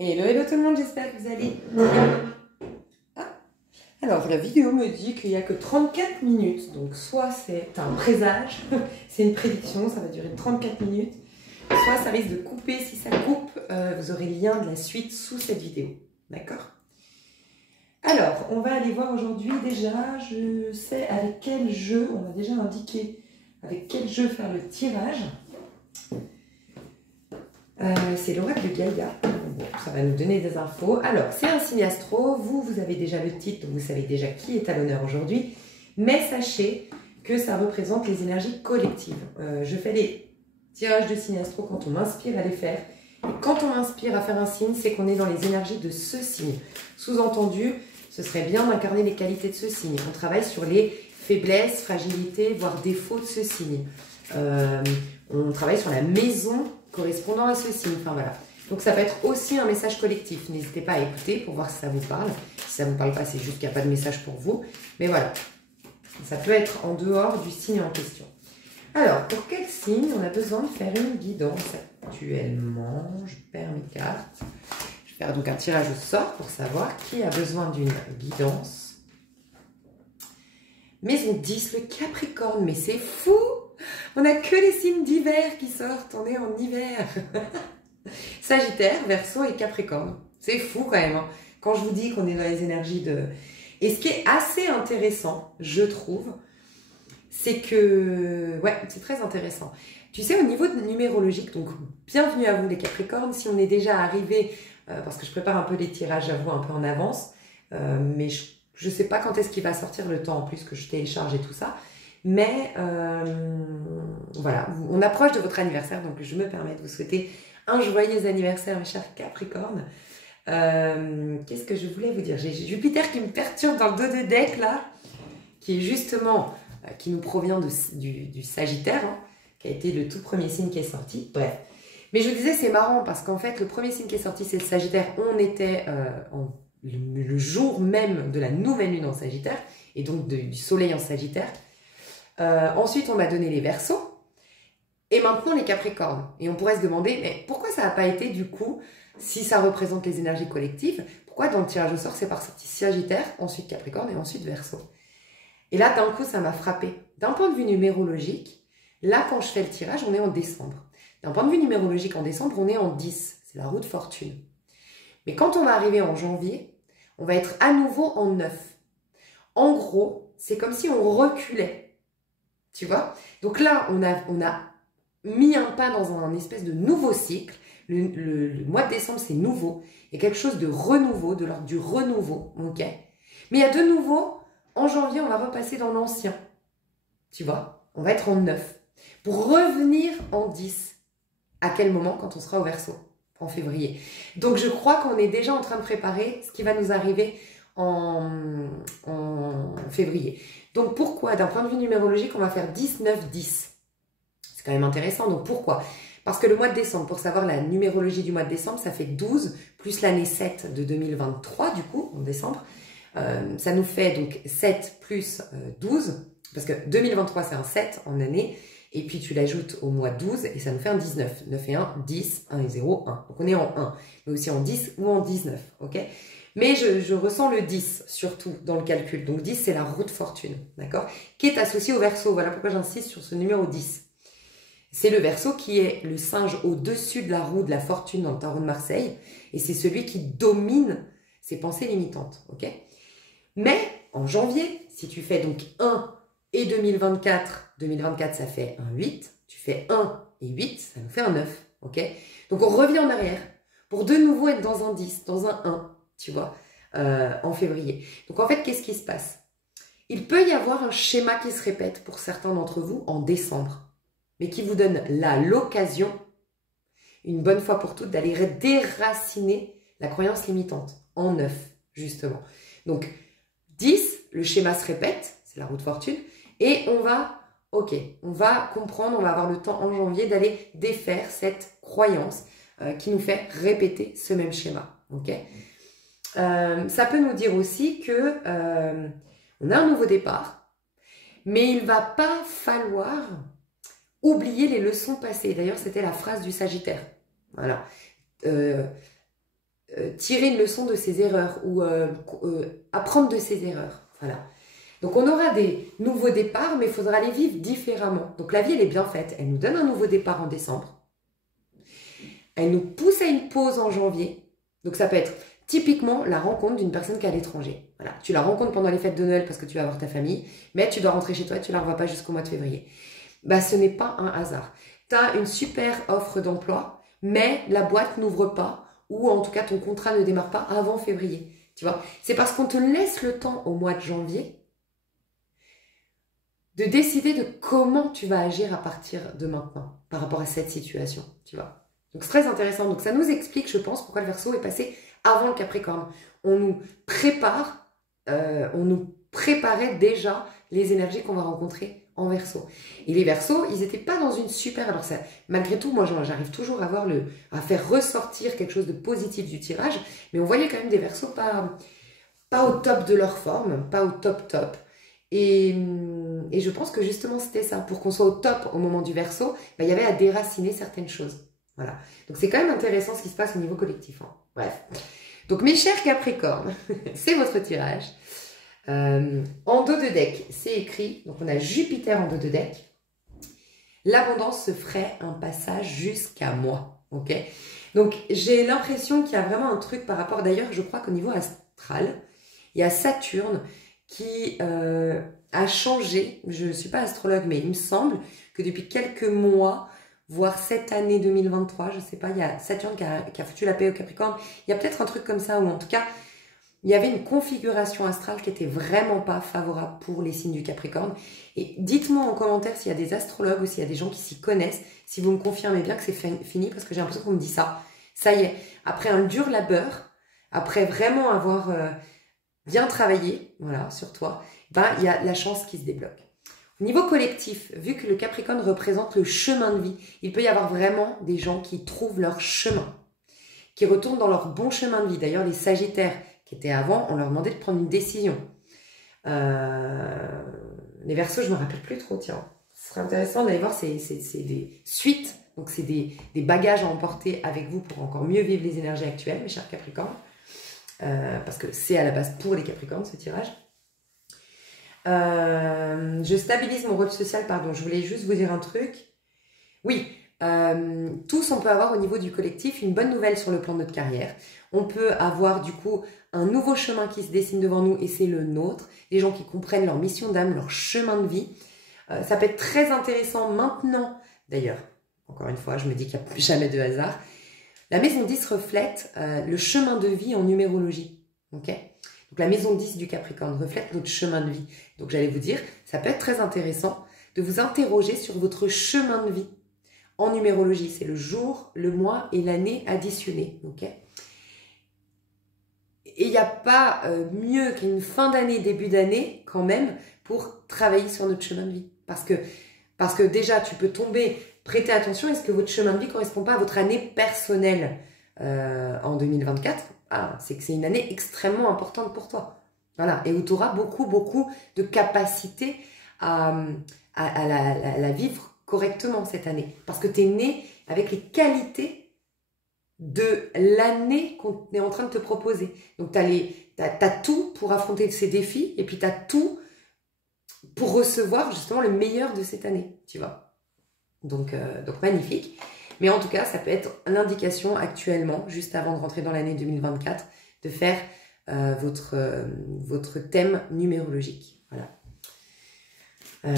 Hello, hello tout le monde, j'espère que vous allez bien. Ah, alors, la vidéo me dit qu'il n'y a que 34 minutes, donc soit c'est un présage, c'est une prédiction, ça va durer 34 minutes, soit ça risque de couper. Si ça coupe, vous aurez le lien de la suite sous cette vidéo, d'accord? Alors, on va aller voir aujourd'hui déjà, je sais avec quel jeu, on m'a déjà indiqué avec quel jeu faire le tirage. C'est l'oracle de Gaïa. Bon, ça va nous donner des infos. Alors, c'est un signe astro. Vous avez déjà le titre, donc vous savez déjà qui est à l'honneur aujourd'hui. Mais sachez que ça représente les énergies collectives. Je fais les tirages de signes astro quand on m'inspire à les faire. Et quand on m'inspire à faire un signe, c'est qu'on est dans les énergies de ce signe. Sous-entendu, ce serait bien d'incarner les qualités de ce signe. On travaille sur les faiblesses, fragilités, voire défauts de ce signe. On travaille sur la maison correspondant à ce signe. Enfin voilà. Donc ça peut être aussi un message collectif. N'hésitez pas à écouter pour voir si ça vous parle. Si ça ne vous parle pas, c'est juste qu'il n'y a pas de message pour vous. Mais voilà. Ça peut être en dehors du signe en question. Alors, pour quel signe on a besoin de faire une guidance actuellement? Je perds mes cartes. Je vais faire donc un tirage au sort pour savoir qui a besoin d'une guidance. Maison 10, le Capricorne. Mais c'est fou! On n'a que les signes d'hiver qui sortent, on est en hiver. Sagittaire, Verseau et Capricorne. C'est fou quand même, hein, quand je vous dis qu'on est dans les énergies de... Et ce qui est assez intéressant, je trouve, c'est que... Ouais, c'est très intéressant. Tu sais, au niveau numérologique, donc bienvenue à vous les Capricornes, si on est déjà arrivé, parce que je prépare un peu les tirages à vous un peu en avance, mais je ne sais pas quand est-ce qu'il va sortir le temps en plus que je télécharge et tout ça. Mais voilà, on approche de votre anniversaire, donc je me permets de vous souhaiter un joyeux anniversaire, mes chers Capricornes. Qu'est-ce que je voulais vous dire? J'ai Jupiter qui me perturbe dans le dos de deck, là, qui est justement, qui nous provient du Sagittaire, hein, qui a été le tout premier signe qui est sorti. Bref. Mais je vous disais, c'est marrant, parce qu'en fait, le premier signe qui est sorti, c'est le Sagittaire. On était le jour même de la nouvelle lune en Sagittaire, et donc du soleil en Sagittaire. Ensuite, on m'a donné les Verseaux et maintenant les Capricornes. Et on pourrait se demander, mais pourquoi ça n'a pas été du coup, si ça représente les énergies collectives, pourquoi dans le tirage au sort, c'est par sorti Sagittaire, ensuite Capricorne et ensuite Verseau? Et là, d'un coup, ça m'a frappé. D'un point de vue numérologique, là, quand je fais le tirage, on est en décembre. D'un point de vue numérologique, en décembre, on est en 10. C'est la roue de fortune. Mais quand on va arriver en janvier, on va être à nouveau en 9. En gros, c'est comme si on reculait. Tu vois? Donc là, on a mis un pas dans un espèce de nouveau cycle. Le mois de décembre, c'est nouveau. Il y a quelque chose de renouveau, de l'ordre du renouveau. Ok? Mais il y a de nouveau, en janvier, on va repasser dans l'ancien. Tu vois? On va être en 9. Pour revenir en 10. À quel moment? Quand on sera au Verseau. En février. Donc je crois qu'on est déjà en train de préparer ce qui va nous arriver en février. Donc pourquoi? D'un point de vue numérologique, on va faire 10, 9, 10. C'est quand même intéressant. Donc pourquoi? Parce que le mois de décembre, pour savoir la numérologie du mois de décembre, ça fait 12, plus l'année 7 de 2023, du coup, en décembre. Ça nous fait donc 7 plus 12, parce que 2023, c'est un 7 en année. Et puis tu l'ajoutes au mois 12 et ça nous fait un 19. 9 et 1, 10, 1 et 0, 1. Donc on est en 1, mais aussi en 10 ou en 19, ok? Mais je ressens le 10, surtout, dans le calcul. Donc 10, c'est la roue de fortune, d'accord? Qui est associé au Verseau. Voilà pourquoi j'insiste sur ce numéro 10. C'est le Verseau qui est le singe au-dessus de la roue de la fortune dans le tarot de Marseille. Et c'est celui qui domine ses pensées limitantes, ok? Mais, en janvier, si tu fais donc 1 et 2024, 2024 ça fait un 8, tu fais 1 et 8, ça nous fait un 9, ok? Donc on revient en arrière pour de nouveau être dans un 10, dans un 1, tu vois, en février. Donc en fait, qu'est-ce qui se passe? Il peut y avoir un schéma qui se répète pour certains d'entre vous en décembre, mais qui vous donne là l'occasion, une bonne fois pour toutes, d'aller déraciner la croyance limitante en 9, justement. Donc 10, le schéma se répète, c'est la roue de fortune, et on va, ok, on va comprendre, on va avoir le temps en janvier d'aller défaire cette croyance qui nous fait répéter ce même schéma, ok? Ça peut nous dire aussi que on a un nouveau départ, mais il ne va pas falloir oublier les leçons passées. D'ailleurs, c'était la phrase du Sagittaire. Voilà. tirer une leçon de ses erreurs ou apprendre de ses erreurs. Voilà. Donc on aura des nouveaux départs, mais il faudra les vivre différemment. Donc la vie, elle est bien faite. Elle nous donne un nouveau départ en décembre. Elle nous pousse à une pause en janvier. Donc ça peut être typiquement la rencontre d'une personne qui est à l'étranger. Voilà. Tu la rencontres pendant les fêtes de Noël parce que tu vas voir ta famille, mais tu dois rentrer chez toi et tu ne la revois pas jusqu'au mois de février. Bah, ce n'est pas un hasard. Tu as une super offre d'emploi, mais la boîte n'ouvre pas, ou en tout cas ton contrat ne démarre pas avant février. Tu vois, c'est parce qu'on te laisse le temps au mois de janvier de décider de comment tu vas agir à partir de maintenant par rapport à cette situation, tu vois. Donc c'est très intéressant. Donc ça nous explique, je pense, pourquoi le Verseau est passé avant le Capricorne. On nous prépare, on nous préparait déjà les énergies qu'on va rencontrer en Verseau. Et les Verseaux, ils n'étaient pas dans une super... Alors ça, malgré tout, moi j'arrive toujours à faire ressortir quelque chose de positif du tirage, mais on voyait quand même des Verseaux pas au top de leur forme, pas au top. Et je pense que justement c'était ça. Pour qu'on soit au top au moment du Verseau, bah, il y avait à déraciner certaines choses. Voilà. Donc c'est quand même intéressant ce qui se passe au niveau collectif. Hein. Bref. Donc mes chers Capricornes, c'est votre tirage. En dos de deck, c'est écrit, donc on a Jupiter en dos de deck. L'abondance se ferait un passage jusqu'à moi. Ok. Donc j'ai l'impression qu'il y a vraiment un truc par rapport, d'ailleurs je crois qu'au niveau astral, il y a Saturne qui a changé. Je ne suis pas astrologue, mais il me semble que depuis quelques mois, voire cette année 2023, je ne sais pas, il y a Saturne qui a foutu la paix au Capricorne. Il y a peut-être un truc comme ça, ou en tout cas, il y avait une configuration astrale qui était vraiment pas favorable pour les signes du Capricorne. Et dites-moi en commentaire s'il y a des astrologues ou s'il y a des gens qui s'y connaissent, si vous me confirmez bien que c'est fini, parce que j'ai l'impression qu'on me dit ça. Ça y est, après un dur labeur, après vraiment avoir bien travaillé, voilà, sur toi, ben, il y a la chance qui se débloque. Au niveau collectif, vu que le Capricorne représente le chemin de vie, il peut y avoir vraiment des gens qui trouvent leur chemin, qui retournent dans leur bon chemin de vie. D'ailleurs, les Sagittaires qui étaient avant, on leur demandait de prendre une décision. Les Verseaux, je ne me rappelle plus trop, tiens. Ce serait intéressant d'aller voir, c'est des suites, donc c'est des bagages à emporter avec vous pour encore mieux vivre les énergies actuelles, mes chers Capricornes. Parce que c'est à la base pour les Capricornes, ce tirage. Je stabilise mon rôle social, pardon, je voulais juste vous dire un truc. Oui, tous on peut avoir au niveau du collectif une bonne nouvelle sur le plan de notre carrière. On peut avoir du coup un nouveau chemin qui se dessine devant nous et c'est le nôtre. Des gens qui comprennent leur mission d'âme, leur chemin de vie. Ça peut être très intéressant maintenant. D'ailleurs, encore une fois, je me dis qu'il n'y a plus jamais de hasard. La maison 10 reflète le chemin de vie en numérologie. Okay, donc la maison 10 du Capricorne reflète notre chemin de vie. Donc j'allais vous dire, ça peut être très intéressant de vous interroger sur votre chemin de vie. En numérologie, c'est le jour, le mois et l'année additionnés. Okay, et il n'y a pas mieux qu'une fin d'année, début d'année, quand même, pour travailler sur notre chemin de vie. Parce que déjà, tu peux tomber, prêter attention, est-ce que votre chemin de vie ne correspond pas à votre année personnelle en 2024 ? Ah, c'est que c'est une année extrêmement importante pour toi. Voilà, et où tu auras beaucoup de capacité à la vivre correctement cette année. Parce que tu es né avec les qualités de l'année qu'on est en train de te proposer. Donc, t'as tout pour affronter ces défis et puis tu as tout pour recevoir justement le meilleur de cette année, tu vois. Donc magnifique. Mais en tout cas, ça peut être l'indication actuellement, juste avant de rentrer dans l'année 2024, de faire votre thème numérologique. Voilà.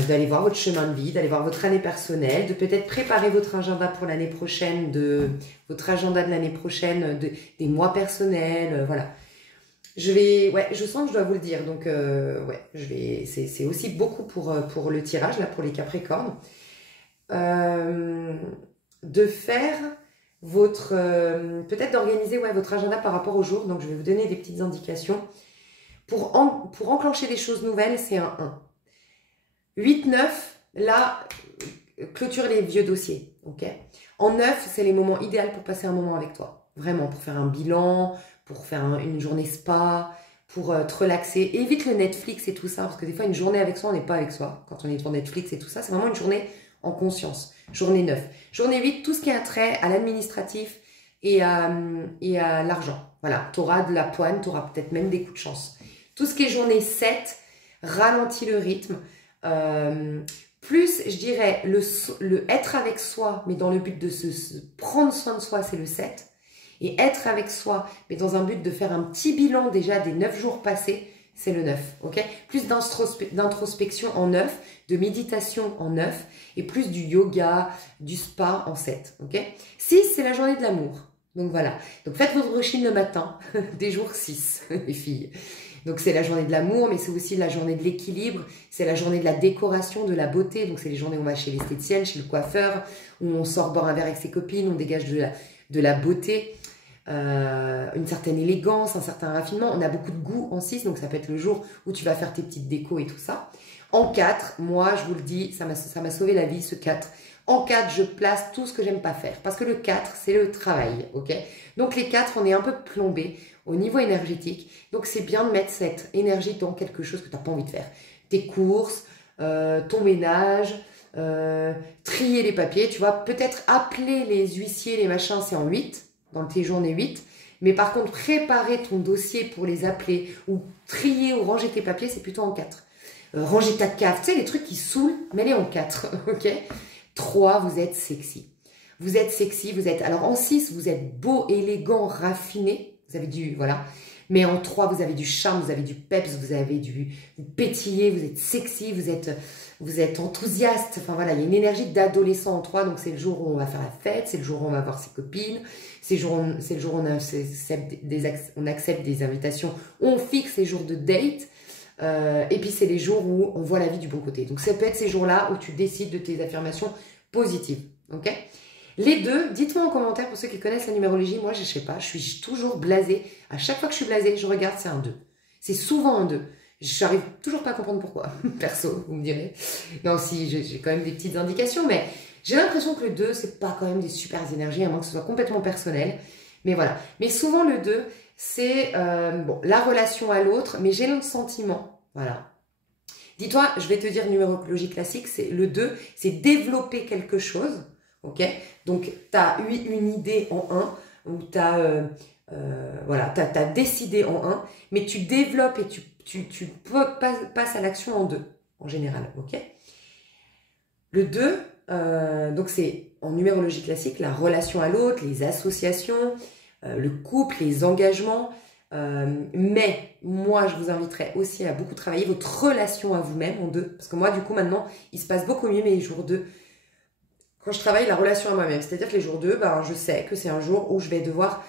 D'aller voir votre chemin de vie, d'aller voir votre année personnelle, de peut-être préparer votre agenda pour l'année prochaine, votre agenda de l'année prochaine, des mois personnels, voilà. Je sens que je dois vous le dire, donc c'est aussi beaucoup pour le tirage, là, pour les Capricornes. De faire peut-être d'organiser votre agenda par rapport au jour, donc je vais vous donner des petites indications. Pour enclencher des choses nouvelles, c'est un 1. 8-9, là, clôture les vieux dossiers, ok. En 9, c'est les moments idéaux pour passer un moment avec toi. Vraiment, pour faire un bilan, pour faire une journée spa, pour te relaxer. Évite le Netflix et tout ça, parce que des fois, une journée avec soi, on n'est pas avec soi. Quand on est sur Netflix et tout ça, c'est vraiment une journée en conscience. Journée 9. Journée 8, tout ce qui a trait à l'administratif, et à l'argent. Voilà, tu auras de la poigne, tu auras peut-être même des coups de chance. Tout ce qui est journée 7 ralentit le rythme. Plus, je dirais, le être avec soi, mais dans le but de se prendre soin de soi, c'est le 7. Et être avec soi, mais dans un but de faire un petit bilan déjà des 9 jours passés, c'est le 9, ok? Plus d'introspection en 9, de méditation en 9, et plus du yoga, du spa en 7, ok? 6, c'est la journée de l'amour. Donc voilà. Donc faites votre routine le matin, des jours 6, les filles. Donc c'est la journée de l'amour, mais c'est aussi la journée de l'équilibre, c'est la journée de la décoration, de la beauté. Donc c'est les journées où on va chez l'esthéticienne, chez le coiffeur, où on sort boire un verre avec ses copines, on dégage de la beauté. Une certaine élégance, un certain raffinement. On a beaucoup de goût en 6, donc ça peut être le jour où tu vas faire tes petites décos et tout ça. En 4, moi je vous le dis, ça m'a sauvé la vie ce 4. En 4, je place tout ce que j'aime pas faire. Parce que le 4, c'est le travail, ok? Donc les 4, on est un peu plombé au niveau énergétique. Donc c'est bien de mettre cette énergie dans quelque chose que tu n'as pas envie de faire. Tes courses, ton ménage, trier les papiers, tu vois. Peut-être appeler les huissiers, les machins, c'est en 8. Dans tes journées 8, mais par contre préparer ton dossier pour les appeler ou trier ou ranger tes papiers, c'est plutôt en 4. Ranger ta cave, tu sais, les trucs qui saoulent, mets-les en 4, ok? 3, vous êtes sexy. Vous êtes sexy, vous êtes... Alors en 6, vous êtes beau, élégant, raffiné, vous avez du... Voilà. Mais en 3, vous avez du charme, vous avez du peps, vous avez du... Vous pétillez, vous êtes sexy, vous êtes enthousiaste. Enfin voilà, il y a une énergie d'adolescent en 3, donc c'est le jour où on va faire la fête, c'est le jour où on va voir ses copines, c'est le jour où on accepte des invitations, on fixe les jours de date, et puis c'est les jours où on voit la vie du bon côté. Donc ça peut être ces jours-là où tu décides de tes affirmations positives, ok? Les 2, dites-moi en commentaire pour ceux qui connaissent la numérologie, moi je sais pas, je suis toujours blasée. À chaque fois que je suis blasée, je regarde, c'est un 2. C'est souvent un 2. J'arrive toujours pas à comprendre pourquoi, perso, vous me direz. Non, si, j'ai quand même des petites indications, mais j'ai l'impression que le 2, c'est pas quand même des super énergies, à moins que ce soit complètement personnel. Mais voilà. Mais souvent, le 2, c'est bon, la relation à l'autre, mais j'ai le sentiment, voilà. Dis-toi, je vais te dire numérologie classique, c'est le 2, c'est développer quelque chose, ok? Donc, tu as eu une idée en 1, ou tu as... voilà, t'as décidé en 1, mais tu développes et tu passes à l'action en 2, en général, ok? Le 2, donc c'est en numérologie classique, la relation à l'autre, les associations, le couple, les engagements, mais moi je vous inviterai aussi à beaucoup travailler votre relation à vous-même en 2, parce que moi du coup maintenant, il se passe beaucoup mieux mes jours 2, quand je travaille la relation à moi-même, c'est-à-dire que les jours 2, ben, je sais que c'est un jour où je vais devoir,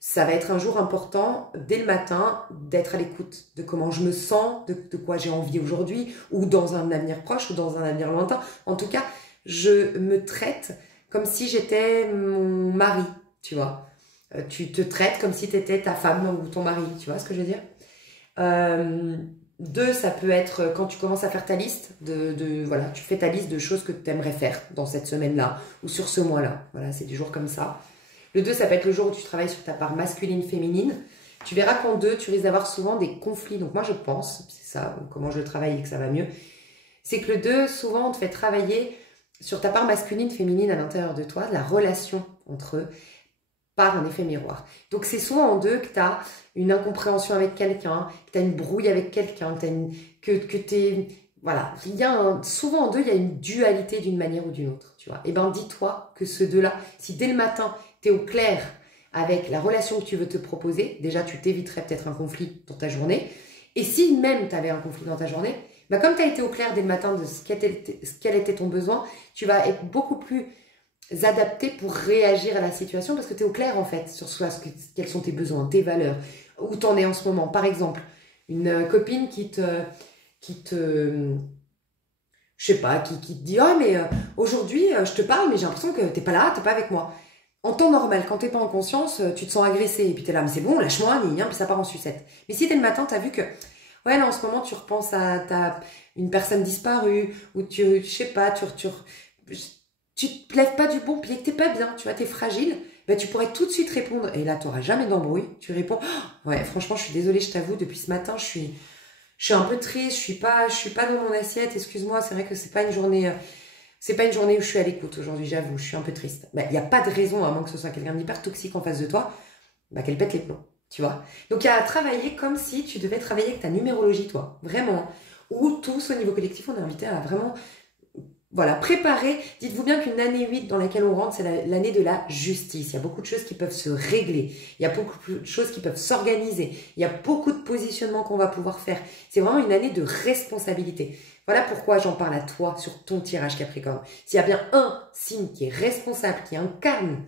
ça va être un jour important, dès le matin, d'être à l'écoute de comment je me sens, de quoi j'ai envie aujourd'hui, ou dans un avenir proche, ou dans un avenir lointain. En tout cas, je me traite comme si j'étais mon mari, tu vois. Tu te traites comme si tu étais ta femme ou ton mari, tu vois ce que je veux dire? 2, ça peut être quand tu commences à faire ta liste, voilà, tu fais ta liste de choses que tu aimerais faire dans cette semaine-là, ou sur ce mois-là. Voilà, c'est des jours comme ça. Le 2, ça peut être le jour où tu travailles sur ta part masculine, féminine. Tu verras qu'en 2, tu risques d'avoir souvent des conflits. Donc moi, je pense, c'est ça, comment je le travaille et que ça va mieux, c'est que le 2, souvent, on te fait travailler sur ta part masculine, féminine à l'intérieur de toi, la relation entre eux, par un effet miroir. Donc c'est souvent en 2 que tu as une incompréhension avec quelqu'un, que tu as une brouille avec quelqu'un, que tu es... Voilà, souvent en 2, il y a une dualité d'une manière ou d'une autre, tu vois. Et ben dis-toi que ce 2-là, si dès le matin, tu es au clair avec la relation que tu veux te proposer, déjà tu t'éviterais peut-être un conflit dans ta journée. Et si même tu avais un conflit dans ta journée, ben comme tu as été au clair dès le matin de quel était ton besoin, tu vas être beaucoup plus adapté pour réagir à la situation parce que tu es au clair en fait sur quels sont tes besoins, tes valeurs, où tu en es en ce moment. Par exemple, une copine qui te je sais pas, qui te dit « Oh, mais aujourd'hui, je te parle, mais j'ai l'impression que t'es pas là, t'es pas avec moi. » En temps normal, quand t'es pas en conscience, tu te sens agressé. Et puis t'es là « Mais c'est bon, lâche-moi, puis ça part en sucette. » Mais si dès le matin, t'as vu que, ouais, là, en ce moment, tu repenses à une personne disparue, ou je sais pas, tu te lèves pas du bon pied, que t'es pas bien, tu vois, t'es fragile, ben, tu pourrais tout de suite répondre. Et là, t'auras jamais d'embrouille. Tu réponds « Ouais, franchement, je suis désolée, je t'avoue, depuis ce matin, je suis un peu triste, je suis pas dans mon assiette, excuse-moi, c'est vrai que c'est pas une journée c'est pas une journée où je suis à l'écoute aujourd'hui, j'avoue, je suis un peu triste. Il n'y a pas de raison, à moins que ce soit quelqu'un d'hyper toxique en face de toi, qu'elle pète les plombs, tu vois. Donc il y a à travailler comme si tu devais travailler avec ta numérologie, toi, vraiment. Ou tous au niveau collectif, on est invité à vraiment, voilà, préparer. Dites-vous bien qu'une année 8 dans laquelle on rentre, c'est l'année de la justice. Il y a beaucoup de choses qui peuvent se régler, il y a beaucoup de choses qui peuvent s'organiser, il y a beaucoup de positionnements qu'on va pouvoir faire. C'est vraiment une année de responsabilité. Voilà pourquoi j'en parle à toi sur ton tirage Capricorne. S'il y a bien un signe qui est responsable, qui incarne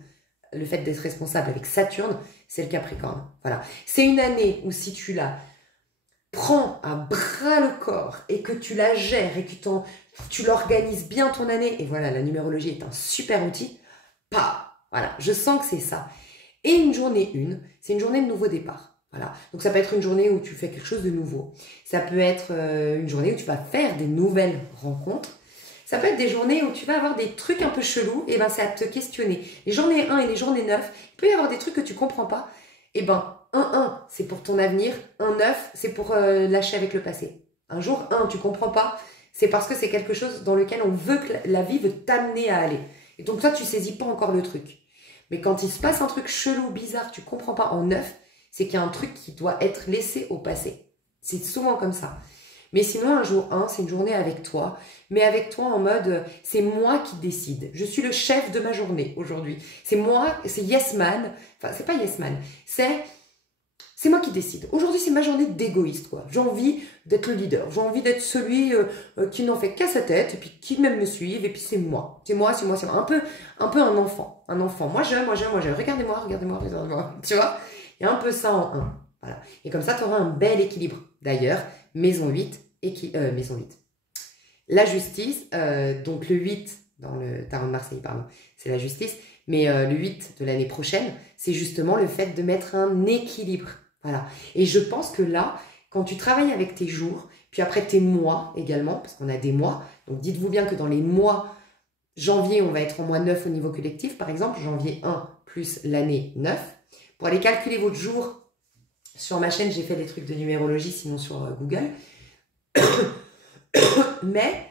le fait d'être responsable avec Saturne, c'est le Capricorne. Voilà. C'est une année où si tu la prends à bras le corps et que tu la gères et que tu l'organises bien ton année, et voilà, la numérologie est un super outil, voilà, je sens que c'est ça. Et une journée 1, c'est une journée de nouveau départ. Voilà. Donc ça peut être une journée où tu fais quelque chose de nouveau. Ça peut être une journée où tu vas faire des nouvelles rencontres. Ça peut être des journées où tu vas avoir des trucs un peu chelous, et c'est à te questionner. Les journées 1 et les journées 9, il peut y avoir des trucs que tu comprends pas. Et 1, c'est pour ton avenir. 9, c'est pour lâcher avec le passé. Un jour 1, tu comprends pas, c'est parce que c'est quelque chose dans lequel on veut que la vie veut t'amener à aller. Et donc toi, tu saisis pas encore le truc. Mais quand il se passe un truc chelou, bizarre, tu comprends pas en 9, c'est qu'il y a un truc qui doit être laissé au passé. C'est souvent comme ça. Mais sinon, un jour 1, c'est une journée avec toi, mais avec toi en mode, c'est moi qui décide. Je suis le chef de ma journée aujourd'hui. C'est moi, c'est yes man. Enfin, c'est pas yes man, c'est moi qui décide. Aujourd'hui, c'est ma journée d'égoïste, quoi. J'ai envie d'être le leader. J'ai envie d'être celui qui n'en fait qu'à sa tête, et puis qui même me suive, et puis c'est moi. C'est moi, c'est moi, c'est moi. Un peu un enfant. Un enfant. Moi, j'aime. Regardez-moi, regardez-moi, regardez-moi. Tu vois? Il y a un peu ça en 1. Voilà. Et comme ça, tu auras un bel équilibre. D'ailleurs, maison 8, maison 8. La justice, donc le 8, dans le tarot de Marseille, pardon, c'est la justice, mais le 8 de l'année prochaine, c'est justement le fait de mettre un équilibre. Voilà. Et je pense que là, quand tu travailles avec tes jours, puis après tes mois également, parce qu'on a des mois, donc dites-vous bien que dans les mois, janvier, on va être en mois 9 au niveau collectif, par exemple, janvier 1 plus l'année 9. Pour aller calculer votre jour, sur ma chaîne, j'ai fait des trucs de numérologie, sinon sur Google. Mais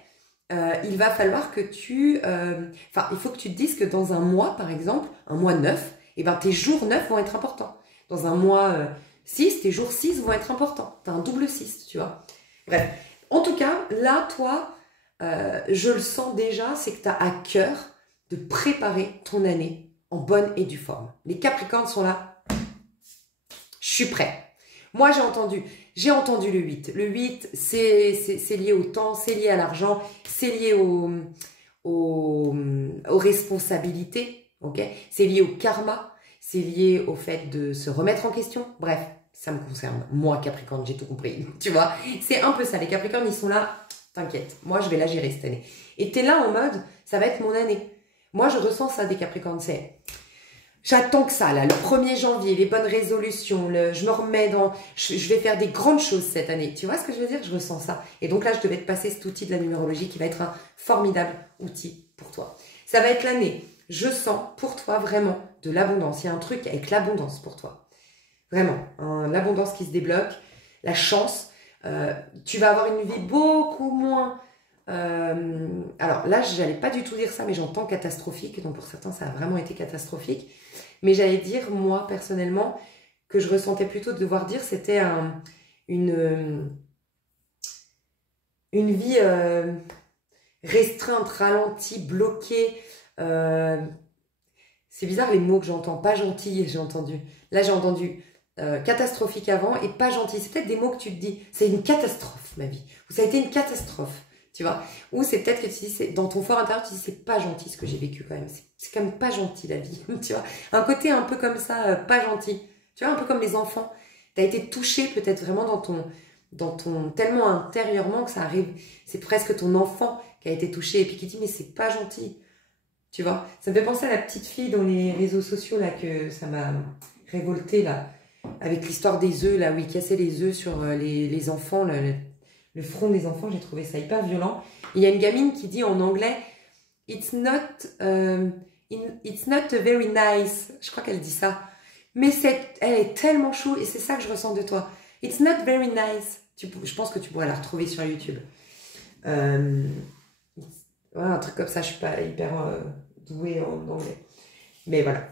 il va falloir que il faut que tu te dises que dans un mois, par exemple, un mois 9, tes jours 9 vont être importants. Dans un mois 6, tes jours 6 vont être importants. Tu as un double 6, tu vois. Bref, en tout cas, là, toi, je le sens déjà, c'est que tu as à cœur de préparer ton année en bonne et due forme. Les Capricornes sont là. Je suis prêt. Moi, j'ai entendu le 8. Le 8, c'est lié au temps, c'est lié à l'argent, c'est lié aux responsabilités, ok? C'est lié au karma, c'est lié au fait de se remettre en question. Bref, ça me concerne. Moi, Capricorne, j'ai tout compris, tu vois? C'est un peu ça. Les Capricornes, ils sont là, t'inquiète, moi, je vais la gérer cette année. Et t'es là en mode, ça va être mon année. Moi, je ressens ça des Capricornes, c'est... J'attends que ça, là, le 1er janvier, les bonnes résolutions, je me remets dans... Je vais faire des grandes choses cette année. Tu vois ce que je veux dire? Je ressens ça. Et donc là, je devais te passer cet outil de la numérologie qui va être un formidable outil pour toi. Ça va être l'année. Je sens pour toi vraiment de l'abondance. Il y a un truc avec l'abondance pour toi. Vraiment, l'abondance qui se débloque, la chance. Tu vas avoir une vie beaucoup moins... alors là, j'allais pas du tout dire ça, mais j'entends catastrophique. Donc pour certains, ça a vraiment été catastrophique. Mais j'allais dire, moi, personnellement, que je ressentais plutôt de devoir dire, c'était une vie restreinte, ralentie, bloquée. C'est bizarre les mots que j'entends. Pas gentil, j'ai entendu. Là, j'ai entendu catastrophique avant et pas gentil. C'est peut-être des mots que tu te dis. C'est une catastrophe, ma vie. Ou ça a été une catastrophe. Tu vois, ou c'est peut-être que tu dis, dans ton fort intérieur, tu dis, c'est pas gentil ce que j'ai vécu quand même. C'est quand même pas gentil la vie, tu vois. Un côté un peu comme ça, pas gentil. Tu vois, un peu comme les enfants. Tu as été touché peut-être vraiment dans ton, tellement intérieurement que ça arrive. C'est presque ton enfant qui a été touché et puis qui dit, mais c'est pas gentil. Tu vois, ça me fait penser à la petite fille dans les réseaux sociaux, là, que ça m'a révolté là, avec l'histoire des œufs, là, où il cassait les œufs sur les enfants, là, le front des enfants, j'ai trouvé ça hyper violent. Et il y a une gamine qui dit en anglais « It's not very nice ». Je crois qu'elle dit ça. Mais elle est tellement chou et c'est ça que je ressens de toi. « It's not very nice ». Je pense que tu pourrais la retrouver sur YouTube. Voilà, un truc comme ça, je suis pas hyper douée en anglais. Mais voilà.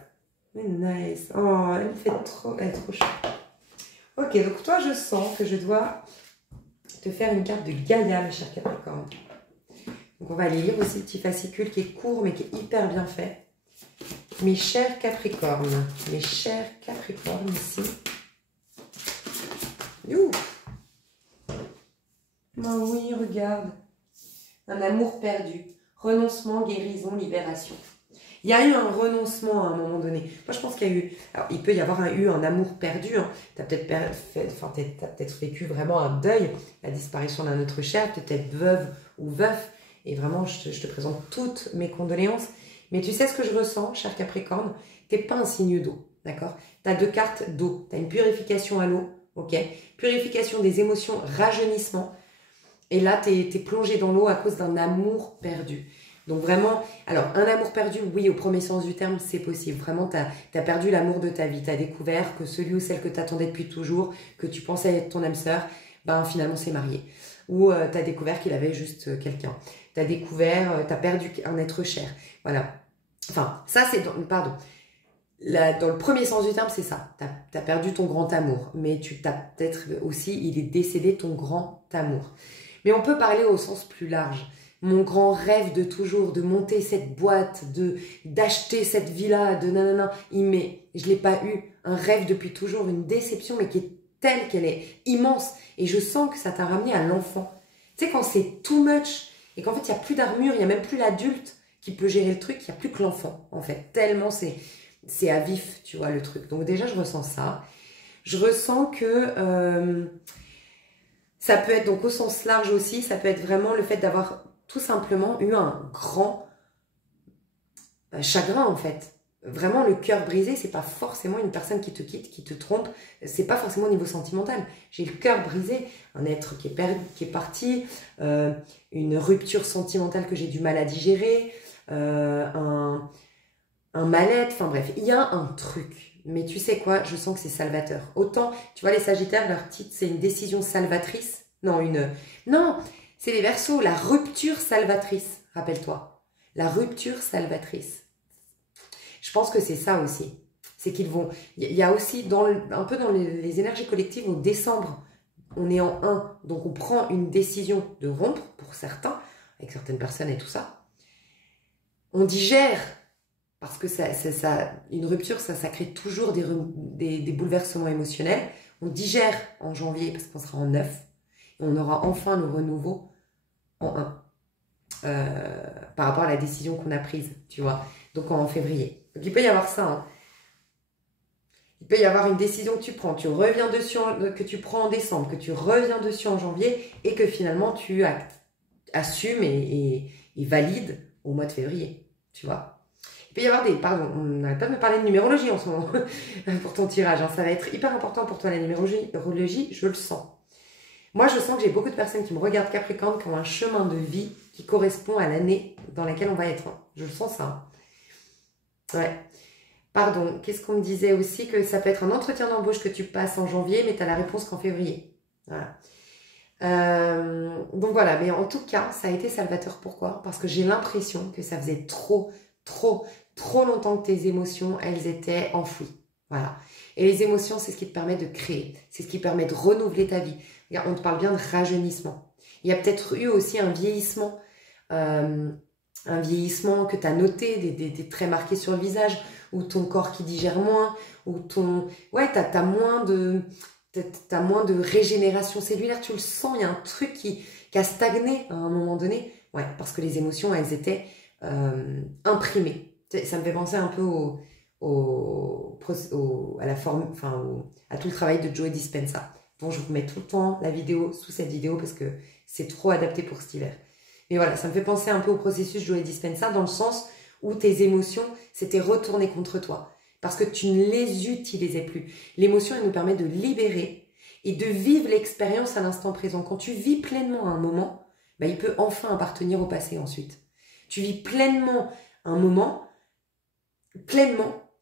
Nice. Oh, elle me fait trop... Elle est trop chouette. Ok, donc toi, je sens que je dois te faire une carte de Gaïa, mes chers Capricornes. Donc on va lire aussi le petit fascicule qui est court, mais qui est hyper bien fait. Mes chers Capricornes, ici. Youh. Oh oui, regarde. Un amour perdu. Renoncement, guérison, libération. Il y a eu un renoncement à un moment donné. Moi, je pense qu'il y a eu... Alors, il peut y avoir eu un amour perdu. Hein. Tu as peut-être vécu vraiment un deuil, la disparition d'un être cher, peut-être veuve ou veuf. Et vraiment, je te présente toutes mes condoléances. Mais tu sais ce que je ressens, cher Capricorne? Tu n'es pas un signe d'eau, d'accord? Tu as 2 cartes d'eau. Tu as une purification à l'eau, ok? Purification des émotions, rajeunissement. Et là, tu es plongé dans l'eau à cause d'un amour perdu. Donc vraiment, alors un amour perdu, oui, au premier sens du terme, c'est possible. Vraiment, tu as perdu l'amour de ta vie. Tu as découvert que celui ou celle que tu attendais depuis toujours, que tu pensais être ton âme sœur, ben finalement s'est marié. Ou tu as découvert qu'il avait juste quelqu'un. Tu as découvert, tu as perdu un être cher. Voilà. Enfin, ça c'est... Pardon. Dans le premier sens du terme, c'est ça. Tu as perdu ton grand amour. Mais tu t'as peut-être aussi, il est décédé ton grand amour. Mais on peut parler au sens plus large. Mon grand rêve de toujours, de monter cette boîte, d'acheter cette villa, de nanana, mais je l'ai pas eu. Un rêve depuis toujours, une déception, mais qui est telle qu'elle est immense. Et je sens que ça t'a ramené à l'enfant. Tu sais, quand c'est too much, et qu'en fait, il n'y a plus d'armure, il n'y a même plus l'adulte qui peut gérer le truc, il n'y a plus que l'enfant, en fait. Tellement c'est à vif, tu vois, le truc. Donc déjà, je ressens ça. Je ressens que ça peut être, donc au sens large aussi, ça peut être vraiment le fait d'avoir tout simplement eu un grand chagrin, en fait. Vraiment, le cœur brisé, c'est pas forcément une personne qui te quitte, qui te trompe. C'est pas forcément au niveau sentimental. J'ai le cœur brisé, un être qui est parti, une rupture sentimentale que j'ai du mal à digérer, un mal-être, enfin bref, il y a un truc. Mais tu sais quoi, je sens que c'est salvateur. Autant, tu vois, les Sagittaires, leur titre, c'est une décision salvatrice. Non, c'est les Verseaux, la rupture salvatrice, rappelle-toi. La rupture salvatrice. Je pense que c'est ça aussi. C'est qu'ils vont... Il y a aussi, un peu dans les énergies collectives, au décembre, on est en 1, donc on prend une décision de rompre, pour certains, avec certaines personnes et tout ça. On digère, parce que une rupture, ça crée toujours des bouleversements émotionnels. On digère en janvier, parce qu'on sera en 9, et on aura enfin le renouveau en 1. Par rapport à la décision qu'on a prise, tu vois. Donc en février. Donc il peut y avoir ça. Hein. Il peut y avoir une décision que tu prends, tu reviens dessus, que tu prends en décembre, que tu reviens dessus en janvier et que finalement tu assumes et valides au mois de février, tu vois. Il peut y avoir pardon, on n'arrête pas de me parler de numérologie en ce moment pour ton tirage. Hein. Ça va être hyper important pour toi la numérologie, je le sens. Moi, je sens que j'ai beaucoup de personnes qui me regardent Capricorne qui ont un chemin de vie qui correspond à l'année dans laquelle on va être. Hein. Je le sens ça. Hein. Ouais. Pardon, qu'est-ce qu'on me disait aussi? Que ça peut être un entretien d'embauche que tu passes en janvier, mais tu as la réponse qu'en février. Voilà. Donc voilà, mais en tout cas, ça a été salvateur. Pourquoi? Parce que j'ai l'impression que ça faisait trop longtemps que tes émotions, elles étaient enfouies. Voilà. Et les émotions, c'est ce qui te permet de créer. C'est ce qui permet de renouveler ta vie. Regarde, on te parle bien de rajeunissement. Il y a peut-être eu aussi un vieillissement que tu as noté, des traits marqués sur le visage, ou ton corps qui digère moins, ou ouais, t'as moins de régénération cellulaire, tu le sens, il y a un truc qui a stagné à un moment donné. Ouais, parce que les émotions, elles étaient imprimées. Ça me fait penser un peu à la forme, enfin, à tout le travail de Joe Dispenza. Bon, je vous mets tout le temps la vidéo sous cette vidéo parce que c'est trop adapté pour cet hiver. Mais voilà, ça me fait penser un peu au processus Joe Dispenza dans le sens où tes émotions s'étaient retournées contre toi parce que tu ne les utilisais plus. L'émotion, elle nous permet de libérer et de vivre l'expérience à l'instant présent. Quand tu vis pleinement un moment, bah, il peut enfin appartenir au passé ensuite. Tu vis pleinement un moment,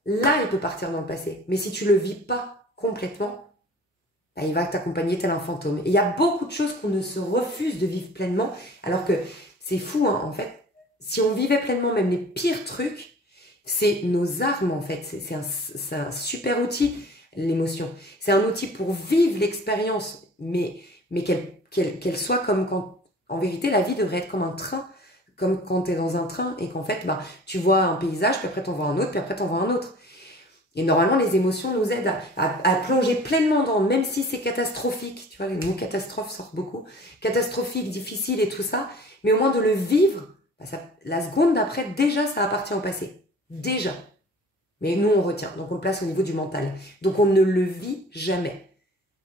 là, il peut partir dans le passé. Mais si tu ne le vis pas complètement, bah, il va t'accompagner tel un fantôme. Et il y a beaucoup de choses qu'on ne se refuse de vivre pleinement, alors que c'est fou, hein, en fait. si on vivait pleinement même les pires trucs, c'est nos armes en fait. C'est un super outil, l'émotion. C'est un outil pour vivre l'expérience, mais qu'elle soit comme quand... En vérité, la vie devrait être comme un train, comme quand tu es dans un train et qu'en fait, bah, tu vois un paysage, puis après tu en vois un autre, puis après tu en vois un autre. Et normalement, les émotions nous aident à plonger pleinement dans, même si c'est catastrophique, tu vois, le mot catastrophe sort beaucoup, catastrophique, difficile et tout ça, mais au moins de le vivre, bah ça, la seconde d'après, déjà, ça appartient au passé. Déjà. Mais nous, on retient, donc on le place au niveau du mental. Donc on ne le vit jamais.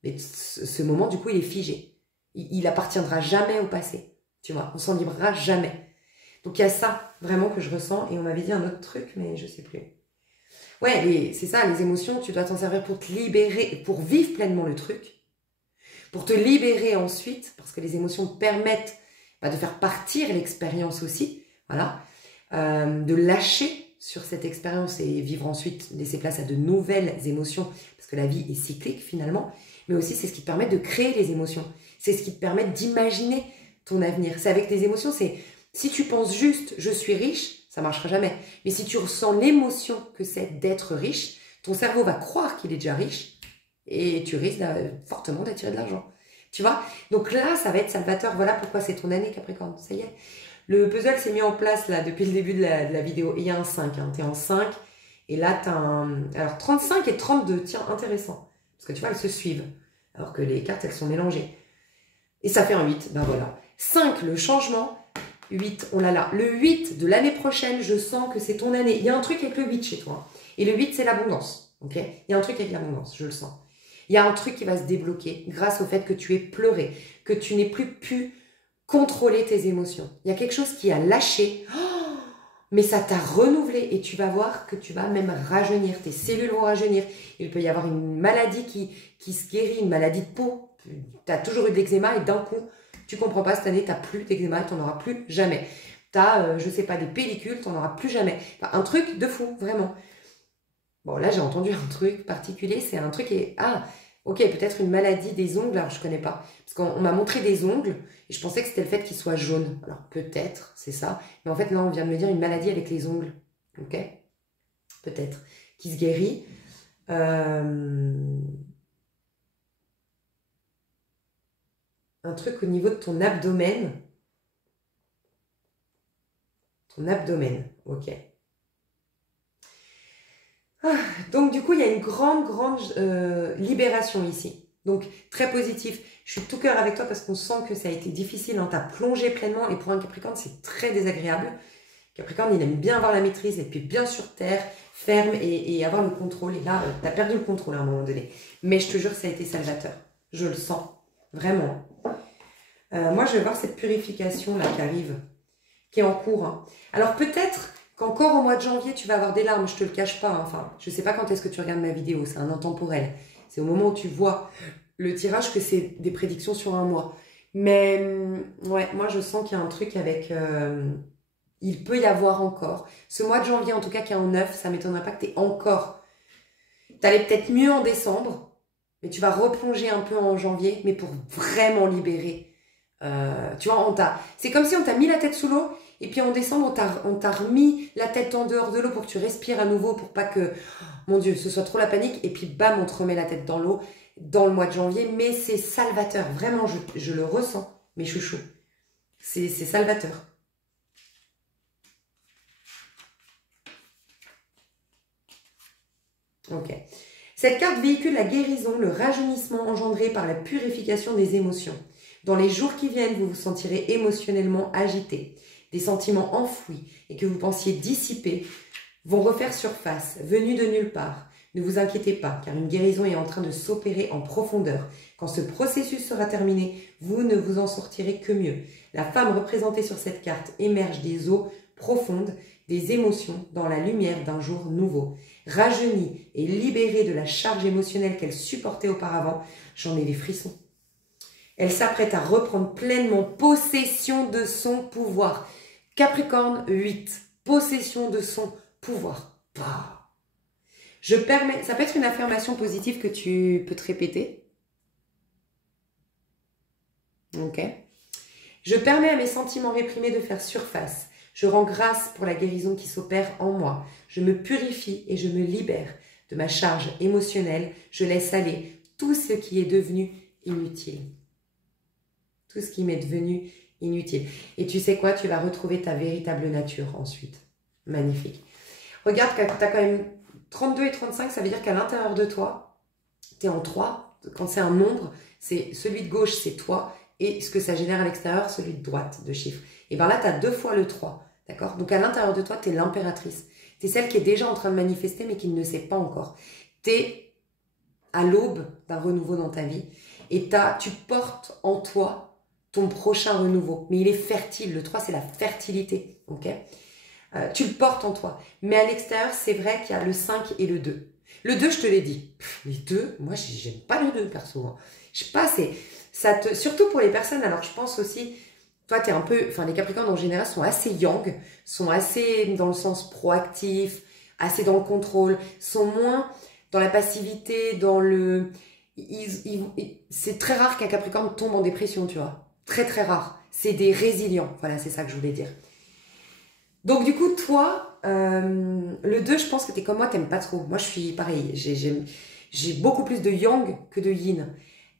Mais ce moment, du coup, il est figé. Il appartiendra jamais au passé. Tu vois, on s'en librera jamais. Donc il y a ça, vraiment, que je ressens, et on m'avait dit un autre truc, mais je sais plus. Ouais, c'est ça, les émotions, tu dois t'en servir pour te libérer, pour vivre pleinement le truc, pour te libérer ensuite, parce que les émotions te permettent de faire partir l'expérience aussi, voilà, de lâcher sur cette expérience et vivre ensuite, laisser place à de nouvelles émotions, parce que la vie est cyclique finalement, mais aussi c'est ce qui te permet de créer les émotions, c'est ce qui te permet d'imaginer ton avenir. C'est avec les émotions, c'est si tu penses juste « je suis riche », ça ne marchera jamais. Mais si tu ressens l'émotion que c'est d'être riche, ton cerveau va croire qu'il est déjà riche et tu risques fortement d'attirer de l'argent. Tu vois? Donc là, ça va être salvateur. Voilà pourquoi c'est ton année Capricorne. Ça y est. Le puzzle s'est mis en place là depuis le début de la vidéo. Et il y a un 5. Hein. Tu es en 5. Et là, tu as un... Alors 35 et 32. Tiens, intéressant. Parce que tu vois, elles se suivent. Alors que les cartes, elles sont mélangées. Et ça fait un 8. Ben voilà. 5, le changement. 8, oh là là, le 8 de l'année prochaine, je sens que c'est ton année. Il y a un truc avec le 8 chez toi. Et le 8, c'est l'abondance. Ok? Il y a un truc avec l'abondance, je le sens. Il y a un truc qui va se débloquer grâce au fait que tu aies pleuré, que tu n'aies plus pu contrôler tes émotions. Il y a quelque chose qui a lâché, mais ça t'a renouvelé et tu vas voir que tu vas même rajeunir. Tes cellules vont rajeunir. Il peut y avoir une maladie qui se guérit, une maladie de peau. Tu as toujours eu de l'eczéma et d'un coup, tu comprends pas, cette année, tu n'as plus d'eczéma, tu n'en auras plus jamais. Tu as, je sais pas, des pellicules, tu n'en auras plus jamais. Enfin, un truc de fou, vraiment. Bon, là, j'ai entendu un truc particulier, c'est un truc qui est... Ah, ok, peut-être une maladie des ongles, alors je connais pas. Parce qu'on m'a montré des ongles, et je pensais que c'était le fait qu'ils soient jaunes. Alors peut-être, c'est ça. Mais en fait, là, on vient de me dire une maladie avec les ongles. Ok? Peut-être. Qui se guérit. Un truc au niveau de ton abdomen. Ton abdomen, ok. Ah, donc du coup, il y a une grande libération ici. Donc très positif. Je suis de tout cœur avec toi parce qu'on sent que ça a été difficile. Hein. Tu as plongé pleinement et pour un Capricorne, c'est très désagréable. Capricorne, il aime bien avoir la maîtrise et puis bien sur terre, ferme et avoir le contrôle. Et là, tu as perdu le contrôle à un moment donné. Mais je te jure, ça a été salvateur. Je le sens. Vraiment. Moi, je vais voir cette purification là qui arrive, qui est en cours. Hein. Alors peut-être qu'encore au mois de janvier, tu vas avoir des larmes, je te le cache pas. Hein. Enfin, je sais pas quand est-ce que tu regardes ma vidéo, c'est un intemporel. C'est au moment où tu vois le tirage que c'est des prédictions sur un mois. Mais ouais, moi je sens qu'il y a un truc avec... il peut y avoir encore. Ce mois de janvier, en tout cas, qui est en 9, ça m'étonnerait pas que tu aies encore... Tu allais peut-être mieux en décembre, mais tu vas replonger un peu en janvier, mais pour vraiment libérer. Tu vois, c'est comme si on t'a mis la tête sous l'eau et puis en décembre, on t'a remis la tête en dehors de l'eau pour que tu respires à nouveau, pour pas que, mon Dieu, ce soit trop la panique. Et puis bam, on te remet la tête dans l'eau dans le mois de janvier. Mais c'est salvateur, vraiment, je le ressens, mes chouchous. C'est salvateur. Ok. Cette carte véhicule la guérison, le rajeunissement engendré par la purification des émotions. Dans les jours qui viennent, vous vous sentirez émotionnellement agité. Des sentiments enfouis et que vous pensiez dissipés vont refaire surface, venus de nulle part. Ne vous inquiétez pas, car une guérison est en train de s'opérer en profondeur. Quand ce processus sera terminé, vous ne vous en sortirez que mieux. La femme représentée sur cette carte émerge des eaux profondes, des émotions dans la lumière d'un jour nouveau. Rajeunie et libérée de la charge émotionnelle qu'elle supportait auparavant, j'en ai des frissons. Elle s'apprête à reprendre pleinement possession de son pouvoir. Capricorne 8, possession de son pouvoir. Bah. Je permets, ça peut être une affirmation positive que tu peux te répéter. Ok. Je permets à mes sentiments réprimés de faire surface. Je rends grâce pour la guérison qui s'opère en moi. Je me purifie et je me libère de ma charge émotionnelle. Je laisse aller tout ce qui est devenu inutile. Tout ce qui m'est devenu inutile. Et tu sais quoi? Tu vas retrouver ta véritable nature ensuite. Magnifique. Regarde, tu as quand même 32 et 35, ça veut dire qu'à l'intérieur de toi, tu es en 3. Quand c'est un nombre, c'est celui de gauche, c'est toi. Et ce que ça génère à l'extérieur, celui de droite, de chiffres. Et bien là, tu as 2 fois le 3. D'accord? Donc à l'intérieur de toi, tu es l'impératrice. Tu es celle qui est déjà en train de manifester, mais qui ne le sait pas encore. Tu es à l'aube d'un renouveau dans ta vie. Et tu portes en toi ton prochain renouveau. Mais il est fertile. Le 3, c'est la fertilité. Ok? Tu le portes en toi. Mais à l'extérieur, c'est vrai qu'il y a le 5 et le 2. Le 2, je te l'ai dit. Les 2, moi, j'aime pas le 2, perso. Hein. Je sais pas, surtout pour les personnes, alors je pense aussi, toi, t'es un peu, enfin, les Capricornes en général sont assez yang, sont assez dans le sens proactif, assez dans le contrôle, sont moins dans la passivité, dans le... c'est très rare qu'un Capricorne tombe en dépression, tu vois. Très, très rare. C'est des résilients. Voilà, c'est ça que je voulais dire. Donc, du coup, toi, le 2, je pense que t'es comme moi, t'aimes pas trop. Moi, je suis pareil. J'ai beaucoup plus de yang que de yin.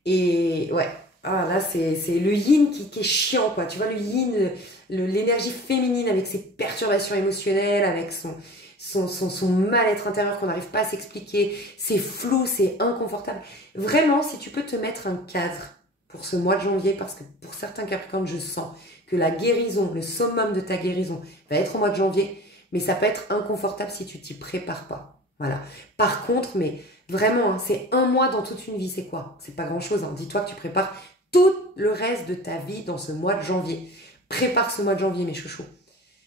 Et ouais, ah, là, c'est le yin qui est chiant, quoi. Tu vois, le yin, l'énergie féminine avec ses perturbations émotionnelles, avec son mal-être intérieur qu'on n'arrive pas à s'expliquer. C'est flou, c'est inconfortable. Vraiment, si tu peux te mettre un cadre pour ce mois de janvier, parce que pour certains Capricornes, je sens que la guérison, le summum de ta guérison va être au mois de janvier, mais ça peut être inconfortable si tu t'y prépares pas. Voilà. Par contre, mais vraiment, hein, c'est un mois dans toute une vie, c'est quoi? C'est pas grand-chose. Hein. Dis-toi que tu prépares tout le reste de ta vie dans ce mois de janvier. Prépare ce mois de janvier, mes chouchous.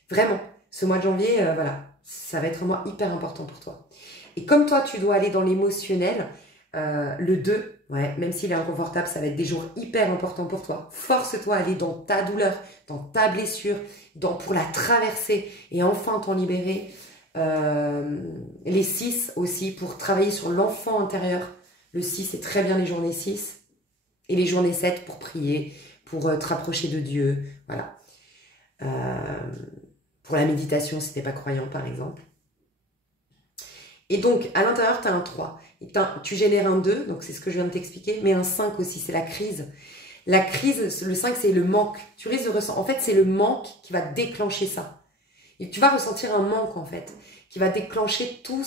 Vraiment, ce mois de janvier, voilà, ça va être un mois hyper important pour toi. Et comme toi, tu dois aller dans l'émotionnel, le 2, ouais, même s'il est inconfortable, ça va être des jours hyper importants pour toi. Force-toi à aller dans ta douleur, dans ta blessure, pour la traverser et enfin t'en libérer. Les 6 aussi, pour travailler sur l'enfant intérieur. Le 6, c'est très bien les journées 6. Et les journées 7 pour prier, pour te rapprocher de Dieu. Voilà. Pour la méditation, si tu n'es pas croyant, par exemple. Et donc, à l'intérieur, tu as un 3. Tu génères un 2, donc c'est ce que je viens de t'expliquer, mais un 5 aussi, c'est la crise. La crise, le 5, c'est le manque. Tu risques de ressentir... En fait, c'est le manque qui va déclencher ça. Et tu vas ressentir un manque, en fait, qui va déclencher tout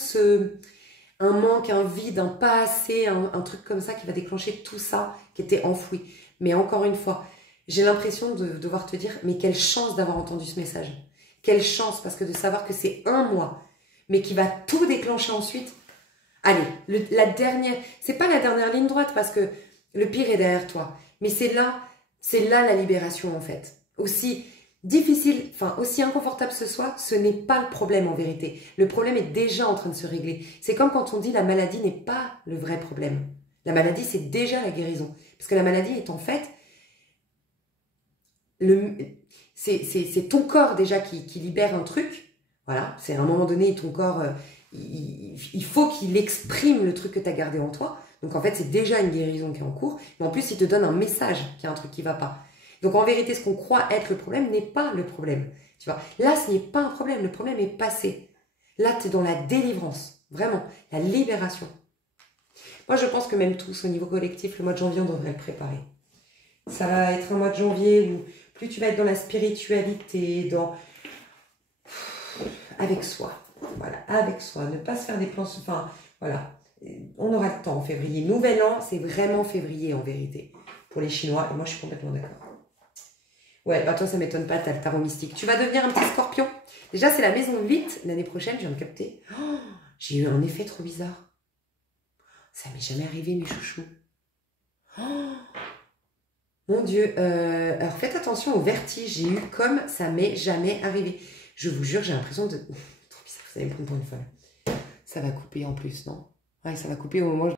un manque, un vide, un pas assez, un truc comme ça, qui va déclencher tout ça qui était enfoui. Mais encore une fois, j'ai l'impression de devoir te dire, mais quelle chance d'avoir entendu ce message. Quelle chance, parce que de savoir que c'est un mois, mais qui va tout déclencher ensuite. Allez, la dernière, c'est pas la dernière ligne droite, parce que le pire est derrière toi. Mais c'est là la libération, en fait. Aussi difficile, enfin aussi inconfortable ce soit, ce n'est pas le problème en vérité. Le problème est déjà en train de se régler. C'est comme quand on dit la maladie n'est pas le vrai problème. La maladie, c'est déjà la guérison. Parce que la maladie est en fait, c'est ton corps déjà qui libère un truc. Voilà, c'est à un moment donné, ton corps, il faut qu'il exprime le truc que tu as gardé en toi. Donc en fait, c'est déjà une guérison qui est en cours. Mais en plus, il te donne un message qu'il y a un truc qui ne va pas. Donc en vérité, ce qu'on croit être le problème n'est pas le problème. Tu vois, là, ce n'est pas un problème. Le problème est passé. Là, tu es dans la délivrance. Vraiment, la libération. Moi, je pense que même tous, au niveau collectif, le mois de janvier, on devrait le préparer. Ça va être un mois de janvier où plus tu vas être dans la spiritualité, avec soi. Voilà, avec soi. Ne pas se faire des plans... Enfin, voilà. On aura le temps en février. Nouvel an, c'est vraiment février en vérité. Pour les Chinois. Et moi, je suis complètement d'accord. Ouais, bah toi, ça m'étonne pas, t'as le tarot mystique. Tu vas devenir un petit scorpion. Déjà, c'est la maison 8 l'année prochaine, je viens de capter. Oh, j'ai eu un effet trop bizarre. Ça m'est jamais arrivé, mes chouchous. Oh, mon Dieu. Alors, faites attention au vertige. J'ai eu comme ça m'est jamais arrivé. Je vous jure, j'ai l'impression de... Trop bizarre, vous allez me prendre pour une folle. Ça va couper en plus, non? Ouais, ça va couper au moment où